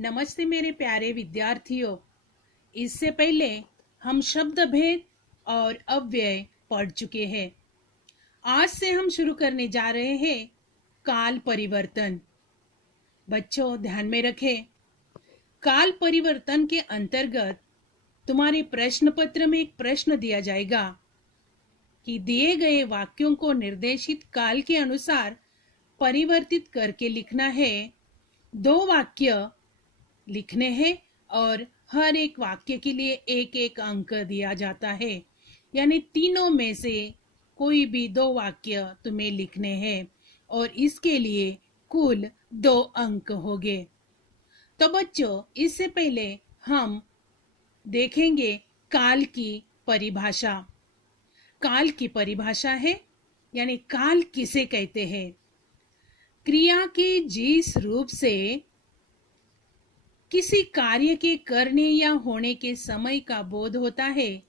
नमस्ते मेरे प्यारे विद्यार्थियों। इससे पहले हम शब्द भेद और अव्यय पढ़ चुके हैं। आज से हम शुरू करने जा रहे हैं काल परिवर्तन। बच्चों ध्यान में रखें, काल परिवर्तन के अंतर्गत तुम्हारे प्रश्न पत्र में एक प्रश्न दिया जाएगा कि दिए गए वाक्यों को निर्देशित काल के अनुसार परिवर्तित करके लिखना है। 2 वाक्य लिखने हैं और हर एक वाक्य के लिए एक एक अंक दिया जाता है, यानी तीनों में से कोई भी 2 वाक्य तुम्हें लिखने हैं और इसके लिए कुल 2 अंक होंगे। तो बच्चों, इससे पहले हम देखेंगे काल की परिभाषा। काल की परिभाषा है, यानी काल किसे कहते हैं? क्रिया के जिस रूप से किसी कार्य के करने या होने के समय का बोध होता है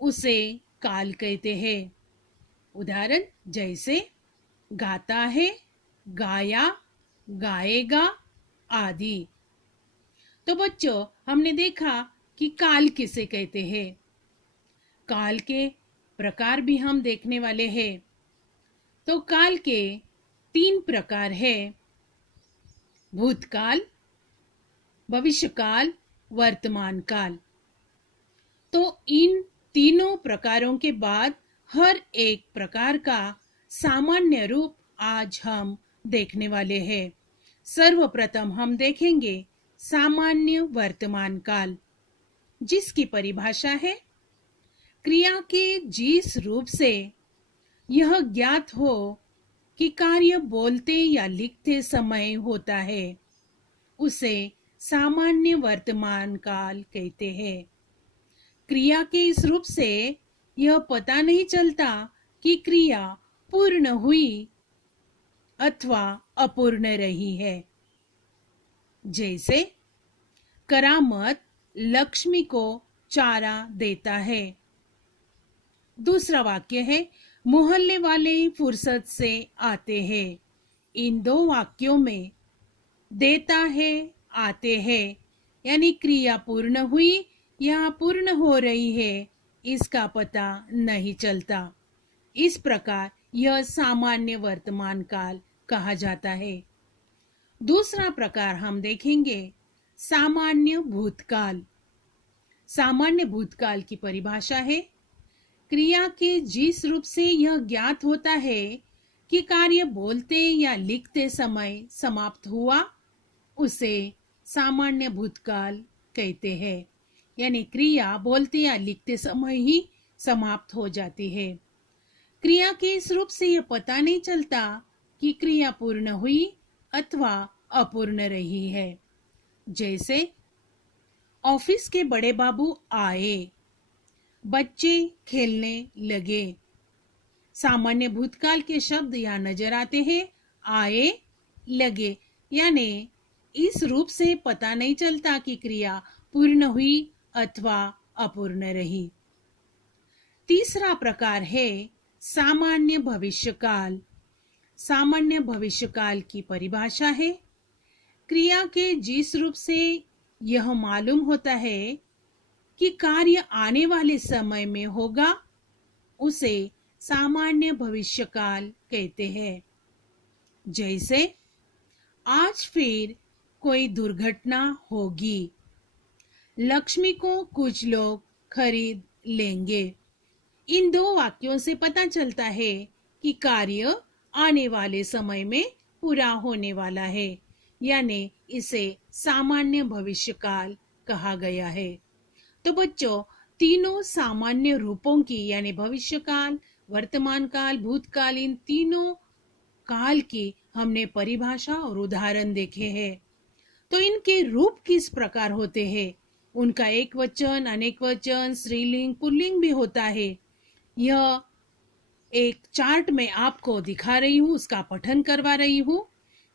उसे काल कहते हैं। उदाहरण जैसे गाता है, गाया, गाएगा आदि। तो बच्चों, हमने देखा कि काल किसे कहते हैं। काल के प्रकार भी हम देखने वाले हैं। तो काल के 3 प्रकार है: भूतकाल, भविष्यकाल, वर्तमान काल। तो इन तीनों प्रकारों के बाद हर एक प्रकार का सामान्य रूप आज हम देखने वाले हैं। सर्वप्रथम हम देखेंगे सामान्य वर्तमान काल, जिसकी परिभाषा है क्रिया के जिस रूप से यह ज्ञात हो कि कार्य बोलते या लिखते समय होता है उसे सामान्य वर्तमान काल कहते हैं। क्रिया के इस रूप से यह पता नहीं चलता कि क्रिया पूर्ण हुई अथवा अपूर्ण रही है। जैसे करामत लक्ष्मी को चारा देता है। दूसरा वाक्य है मोहल्ले वाले फुर्सत से आते हैं। इन 2 वाक्यों में देता है, आते हैं, यानी क्रिया पूर्ण हुई या पूर्ण हो रही है इसका पता नहीं चलता। इस प्रकार यह सामान्य वर्तमान काल कहा जाता है। दूसरा प्रकार हम देखेंगे सामान्य भूतकाल। सामान्य भूतकाल की परिभाषा है क्रिया के जिस रूप से यह ज्ञात होता है कि कार्य बोलते या लिखते समय समाप्त हुआ उसे सामान्य भूतकाल कहते हैं, यानी क्रिया बोलते या लिखते समय ही समाप्त हो जाती है। क्रिया के इस रूप से यह पता नहीं चलता कि क्रिया पूर्ण हुई अथवा अपूर्ण रही है। जैसे ऑफिस के बड़े बाबू आए, बच्चे खेलने लगे। सामान्य भूतकाल के शब्द यहाँ नजर आते हैं, आए, लगे, यानी इस रूप से पता नहीं चलता कि क्रिया पूर्ण हुई अथवा अपूर्ण रही। तीसरा प्रकार है सामान्य भविष्यकाल। सामान्य भविष्यकाल की परिभाषा है क्रिया के जिस रूप से यह मालूम होता है कि कार्य आने वाले समय में होगा उसे सामान्य भविष्यकाल कहते हैं। जैसे आज फिर कोई दुर्घटना होगी, लक्ष्मी को कुछ लोग खरीद लेंगे। इन 2 वाक्यों से पता चलता है कि कार्य आने वाले समय में पूरा होने वाला है, यानी इसे सामान्य भविष्यकाल कहा गया है। तो बच्चों, तीनों सामान्य रूपों की, यानी भविष्यकाल, वर्तमान काल, भूतकाल, इन तीनों काल की हमने परिभाषा और उदाहरण देखे हैं। तो इनके रूप किस प्रकार होते हैं? उनका एक वचन, अनेक वचन, स्त्रीलिंग, पुल्लिंग भी होता है। यह एक चार्ट में आपको दिखा रही हूँ, उसका पठन करवा रही हूँ।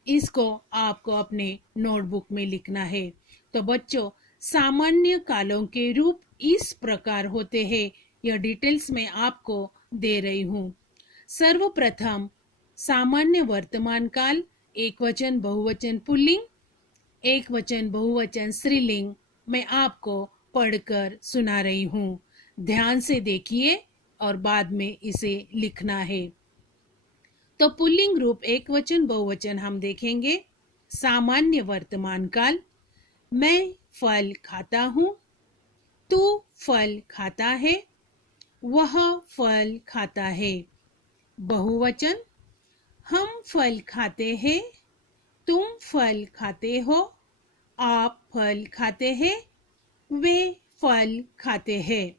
इसको आपको अपने नोटबुक में लिखना है। तो बच्चों, सामान्य कालों के रूप इस प्रकार होते हैं। यह डिटेल्स में आपको दे रही हूँ। सर्वप्रथम सामान्य वर्तमान काल, एक वचन, बहुवचन, पुल्लिंग। एक वचन, बहुवचन, स्त्रीलिंग मैं आपको पढ़कर सुना रही हूँ। ध्यान से देखिए और बाद में इसे लिखना है। तो पुल्लिंग रूप एक वचन, बहुवचन हम देखेंगे। सामान्य वर्तमान काल, मैं फल खाता हूँ, तू फल खाता है, वह फल खाता है। बहुवचन, हम फल खाते हैं, तुम फल खाते हो, आप फल खाते हैं, वे फल खाते हैं।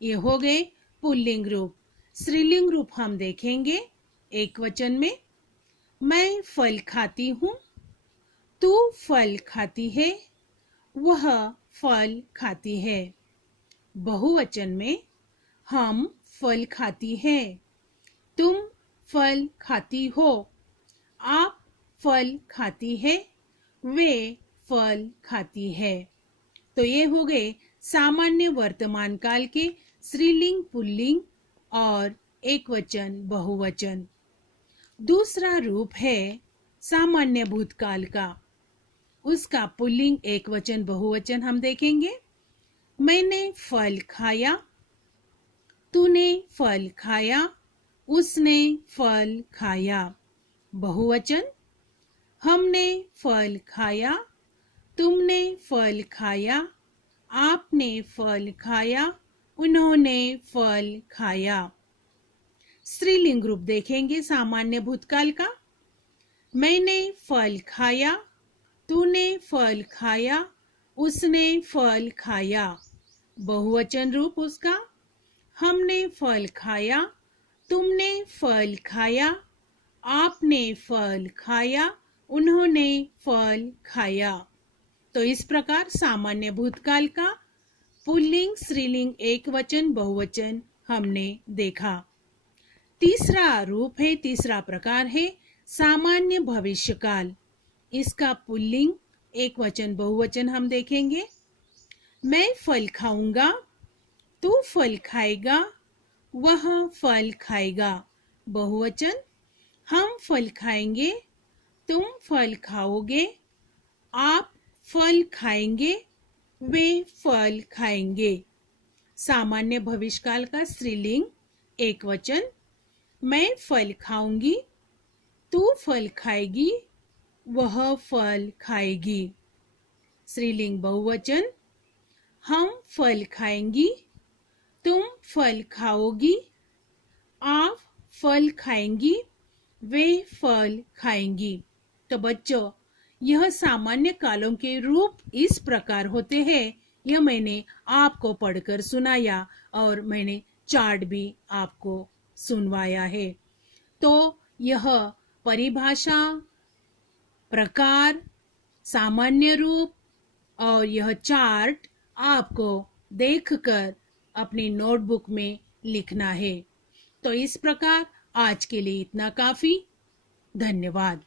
ये हो गए पुल्लिंग रूप। स्त्रीलिंग रूप हम देखेंगे एक वचन में। मैं फल खाती हूँ, तू फल खाती है, वह फल खाती है। बहुवचन में हम फल खाती हैं, तुम फल खाती हो, आप फल खाती है, वे फल खाती है। तो ये हो गए सामान्य वर्तमान काल के स्त्रीलिंग, पुल्लिंग और एक वचन, बहुवचन। दूसरा रूप है सामान्य भूतकाल का। उसका पुल्लिंग, एक वचन, बहुवचन हम देखेंगे। मैंने फल खाया, तूने फल खाया, उसने फल खाया। बहुवचन, हमने फल खाया, तुमने फल खाया, आपने फल खाया, उन्होंने फल खाया। स्त्रीलिंग रूप देखेंगे सामान्य भूतकाल का। मैंने फल खाया, तूने फल खाया, उसने फल खाया। बहुवचन रूप उसका, हमने फल खाया, तुमने फल खाया, आपने फल खाया, उन्होंने फल खाया। तो इस प्रकार सामान्य भूतकाल का पुल्लिंग, स्त्रीलिंग, एक वचन, बहुवचन हमने देखा। तीसरा रूप है, तीसरा प्रकार है सामान्य भविष्यकाल। इसका पुल्लिंग, एक वचन, बहुवचन हम देखेंगे। मैं फल खाऊंगा, तू फल खाएगा, वह फल खाएगा। बहुवचन, हम फल खाएंगे, तुम फल खाओगे, आप फल खाएंगे, वे फल खाएंगे। सामान्य भविष्यकाल का स्त्रीलिंग, एक वचन। मैं फल खाऊंगी, तू फल खाएगी, वह फल खाएगी। स्त्रीलिंग, बहुवचन। हम फल खाएंगी, तुम फल खाओगी, आप फल खाएंगी, वे फल खाएंगी। तो बच्चों, यह सामान्य कालों के रूप इस प्रकार होते हैं। यह मैंने आपको पढ़कर सुनाया और मैंने चार्ट भी आपको सुनवाया है। तो यह परिभाषा, प्रकार, सामान्य रूप और यह चार्ट आपको देखकर अपनी नोटबुक में लिखना है। तो इस प्रकार आज के लिए इतना काफी। धन्यवाद।